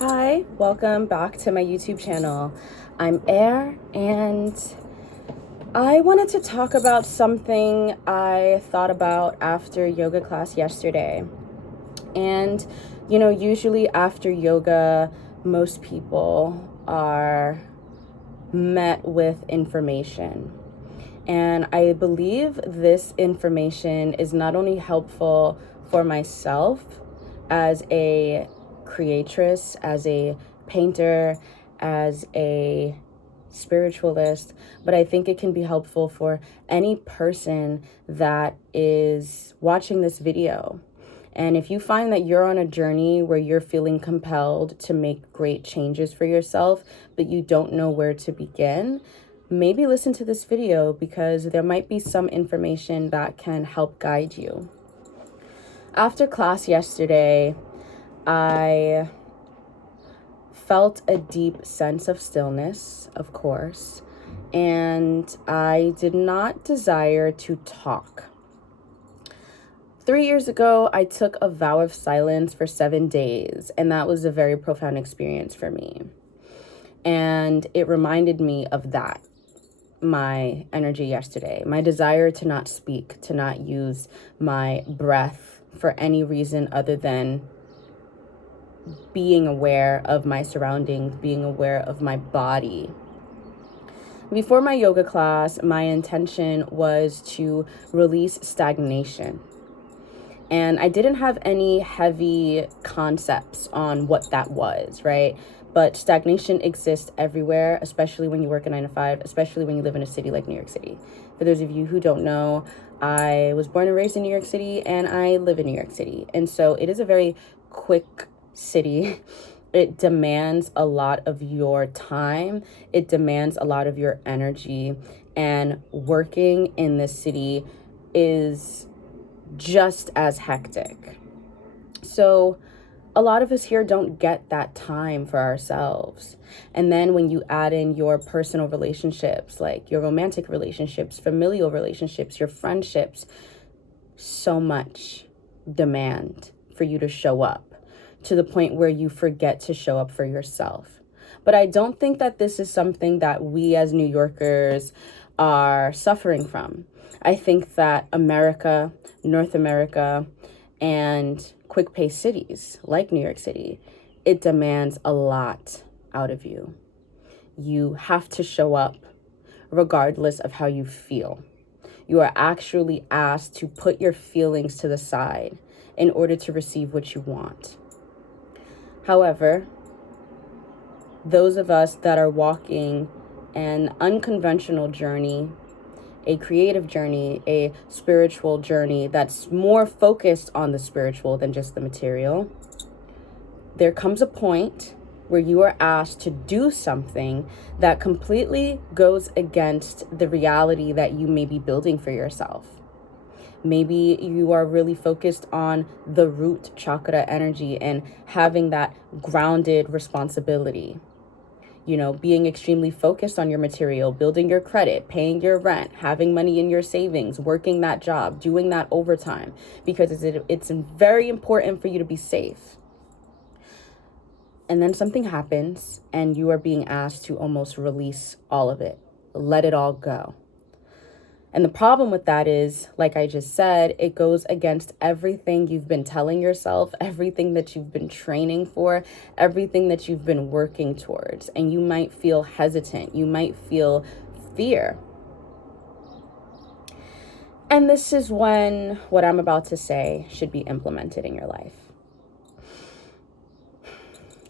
Hi, welcome back to my YouTube channel. I'm Air, and I wanted to talk about something I thought about after yoga class yesterday. And, usually after yoga, most people are met with information. And I believe this information is not only helpful for myself as a creatress, as a painter, as a spiritualist, but I think it can be helpful for any person that is watching this video. And if you find that you're on a journey where you're feeling compelled to make great changes for yourself, but you don't know where to begin, maybe listen to this video because there might be some information that can help guide you. After class yesterday, I felt a deep sense of stillness, of course, and I did not desire to talk. 3 years ago, I took a vow of silence for 7 days, and that was a very profound experience for me. And it reminded me of that, my energy yesterday, my desire to not speak, to not use my breath for any reason other than being aware of my surroundings, being aware of my body. Before my yoga class, my intention was to release stagnation. And I didn't have any heavy concepts on what that was, right? But stagnation exists everywhere, especially when you work a 9 to 5, especially when you live in a city like New York City. For those of you who don't know, I was born and raised in New York City, and I live in New York City. And so it is a very quick city. It demands a lot of your time. It demands a lot of your energy. And working in this city is just as hectic. So a lot of us here don't get that time for ourselves. And then when you add in your personal relationships, like your romantic relationships, familial relationships, your friendships, so much demand for you to show up to the point where you forget to show up for yourself. But I don't think that this is something that we as New Yorkers are suffering from. I think that America, North America, and quick-paced cities like New York City, it demands a lot out of you. You have to show up regardless of how you feel. You are actually asked to put your feelings to the side in order to receive what you want. However, those of us that are walking an unconventional journey, a creative journey, a spiritual journey that's more focused on the spiritual than just the material, there comes a point where you are asked to do something that completely goes against the reality that you may be building for yourself. Maybe you are really focused on the root chakra energy and having that grounded responsibility. Being extremely focused on your material, building your credit, paying your rent, having money in your savings, working that job, doing that overtime, because it's very important for you to be safe. And then something happens and you are being asked to almost release all of it, let it all go. And the problem with that is, like I just said, it goes against everything you've been telling yourself, everything that you've been training for, everything that you've been working towards. And you might feel hesitant. You might feel fear. And this is when what I'm about to say should be implemented in your life.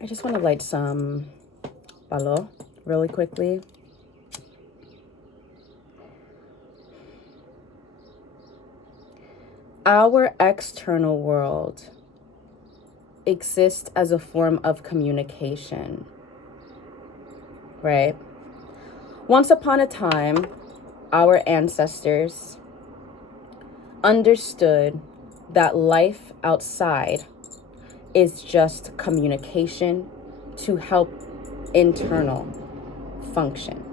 I just want to light some palo really quickly. Our external world exists as a form of communication, right? Once upon a time, our ancestors understood that life outside is just communication to help internal function.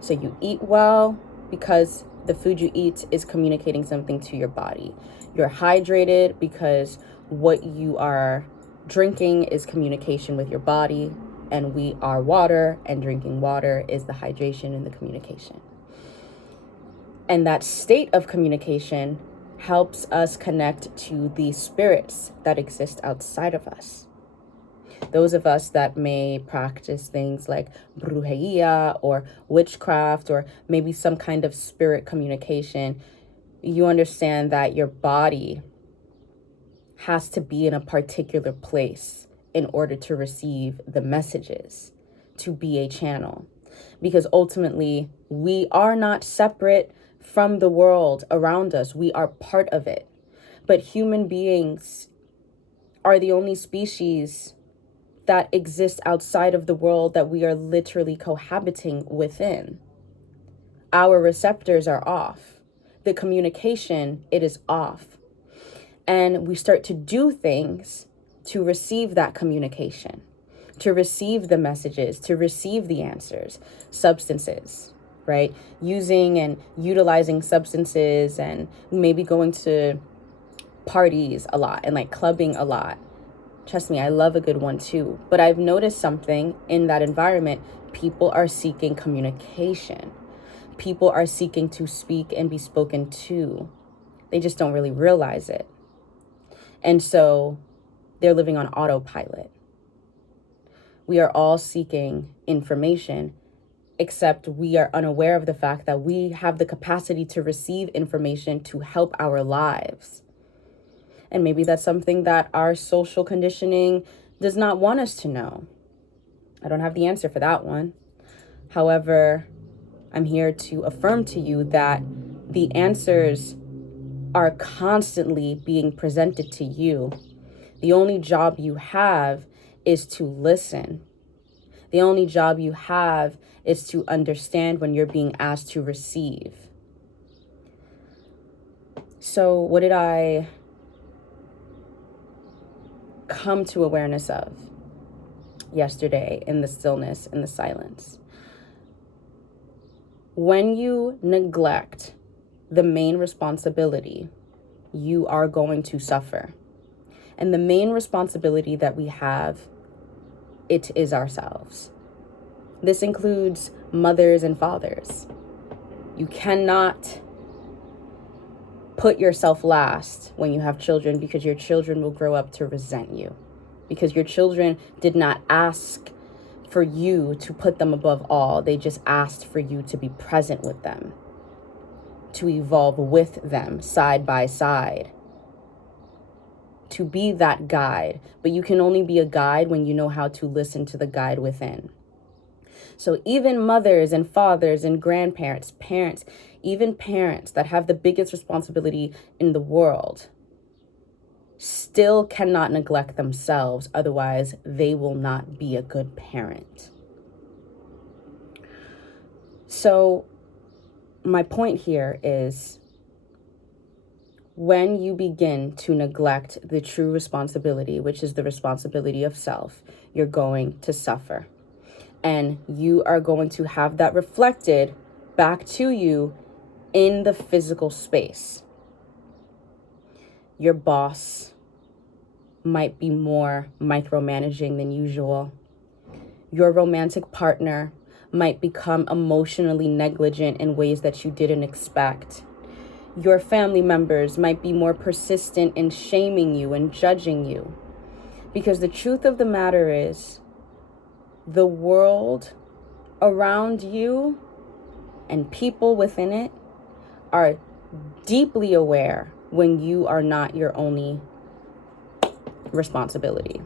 So you eat well because the food you eat is communicating something to your body. You're hydrated because what you are Drinking is communication with your body, and we are water, and drinking water is the hydration and the communication. And that state of communication helps us connect to the spirits that exist outside of us. Those of us that may practice things like brujeria or witchcraft or maybe some kind of spirit communication, you understand that your body has to be in a particular place in order to receive the messages, to be a channel. Because ultimately, we are not separate from the world around us. We are part of it. But human beings are the only species that exist outside of the world that we are literally cohabiting within. Our receptors are off. The communication, it is off. And we start to do things to receive that communication, to receive the messages, to receive the answers. Substances, right? Using and utilizing substances and maybe going to parties a lot and like clubbing a lot. Trust me, I love a good one too. But I've noticed something in that environment. People are seeking communication. People are seeking to speak and be spoken to. They just don't really realize it. And so they're living on autopilot. We are all seeking information, except we are unaware of the fact that we have the capacity to receive information to help our lives. And maybe that's something that our social conditioning does not want us to know. I don't have the answer for that one. However, I'm here to affirm to you that the answers are constantly being presented to you. The only job you have is to listen. The only job you have is to understand when you're being asked to receive. So what did I come to awareness of yesterday in the stillness, in the silence? When you neglect the main responsibility, you are going to suffer. And the main responsibility that we have, it is ourselves. This includes mothers and fathers. You cannot put yourself last when you have children, because your children will grow up to resent you. Because your children did not ask for you to put them above all. They just asked for you to be present with them, to evolve with them side by side, to be that guide. But you can only be a guide when you know how to listen to the guide within. So even mothers and fathers and grandparents, parents, even parents that have the biggest responsibility in the world, still cannot neglect themselves. Otherwise, they will not be a good parent. So my point here is, when you begin to neglect the true responsibility, which is the responsibility of self, you're going to suffer. And you are going to have that reflected back to you in the physical space. Your boss might be more micromanaging than usual. Your romantic partner might become emotionally negligent in ways that you didn't expect. Your family members might be more persistent in shaming you and judging you. Because the truth of the matter is, the world around you and people within it are deeply aware when you are not your only responsibility.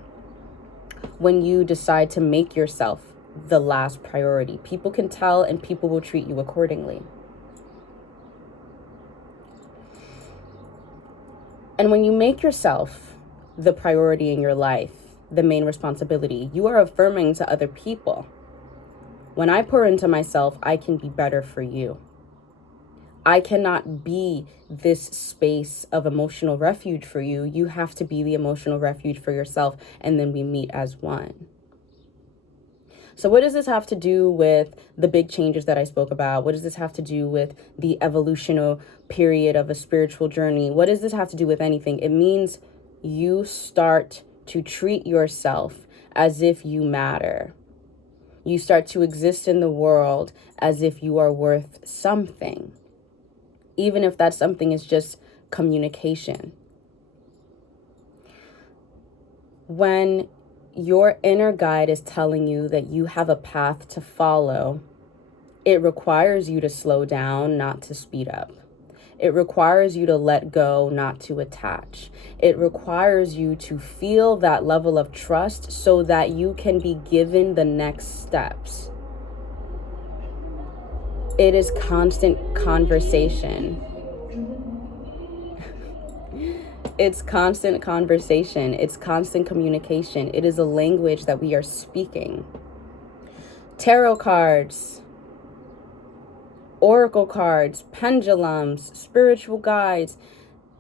When you decide to make yourself the last priority, people can tell and people will treat you accordingly. And when you make yourself the priority in your life, the main responsibility, you are affirming to other people, when I pour into myself, I can be better for you. I cannot be this space of emotional refuge for you. You have to be the emotional refuge for yourself, and then we meet as one. So what does this have to do with the big changes that I spoke about? What does this have to do with the evolutional period of a spiritual journey? What does this have to do with anything? It means you start to treat yourself as if you matter. You start to exist in the world as if you are worth something, even if that something is just communication. When your inner guide is telling you that you have a path to follow, it requires you to slow down, not to speed up. It requires you to let go, not to attach. It requires you to feel that level of trust so that you can be given the next steps. It is constant conversation. It's constant conversation. It's constant communication. It is a language that we are speaking. Tarot cards, oracle cards, pendulums, spiritual guides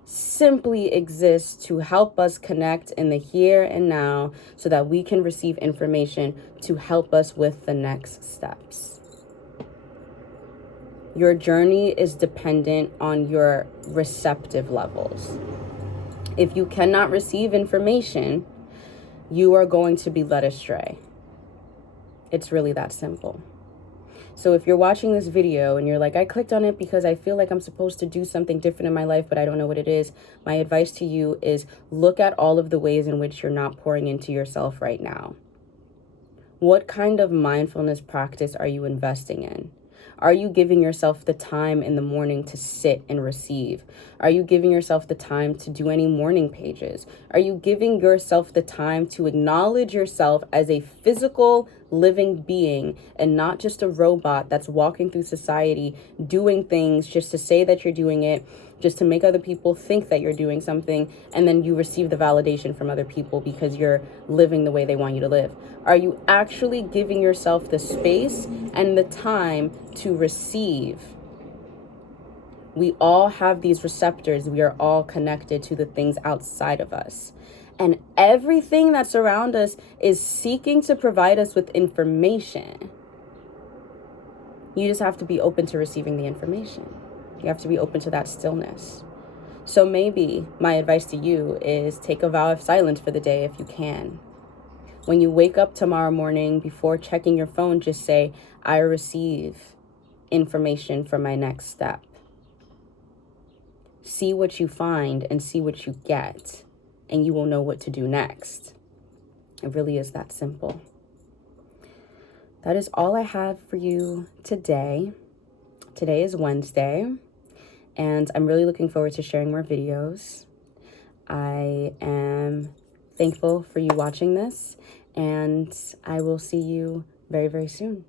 simply exist to help us connect in the here and now so that we can receive information to help us with the next steps. Your journey is dependent on your receptive levels. If you cannot receive information, you are going to be led astray. It's really that simple. So if you're watching this video and you're like, I clicked on it because I feel like I'm supposed to do something different in my life, but I don't know what it is, my advice to you is look at all of the ways in which you're not pouring into yourself right now. What kind of mindfulness practice are you investing in? Are you giving yourself the time in the morning to sit and receive? Are you giving yourself the time to do any morning pages? Are you giving yourself the time to acknowledge yourself as a physical living being and not just a robot that's walking through society doing things just to say that you're doing it, just to make other people think that you're doing something, and then you receive the validation from other people because you're living the way they want you to live? Are you actually giving yourself the space and the time to receive? We all have these receptors. We are all connected to the things outside of us. And everything that's around us is seeking to provide us with information. You just have to be open to receiving the information. You have to be open to that stillness. So maybe my advice to you is take a vow of silence for the day if you can. When you wake up tomorrow morning, before checking your phone, just say, I receive information for my next step. See what you find and see what you get, and you will know what to do next. It really is that simple. That is all I have for you today. Today is Wednesday, and I'm really looking forward to sharing more videos. I am thankful for you watching this, and I will see you very, very soon.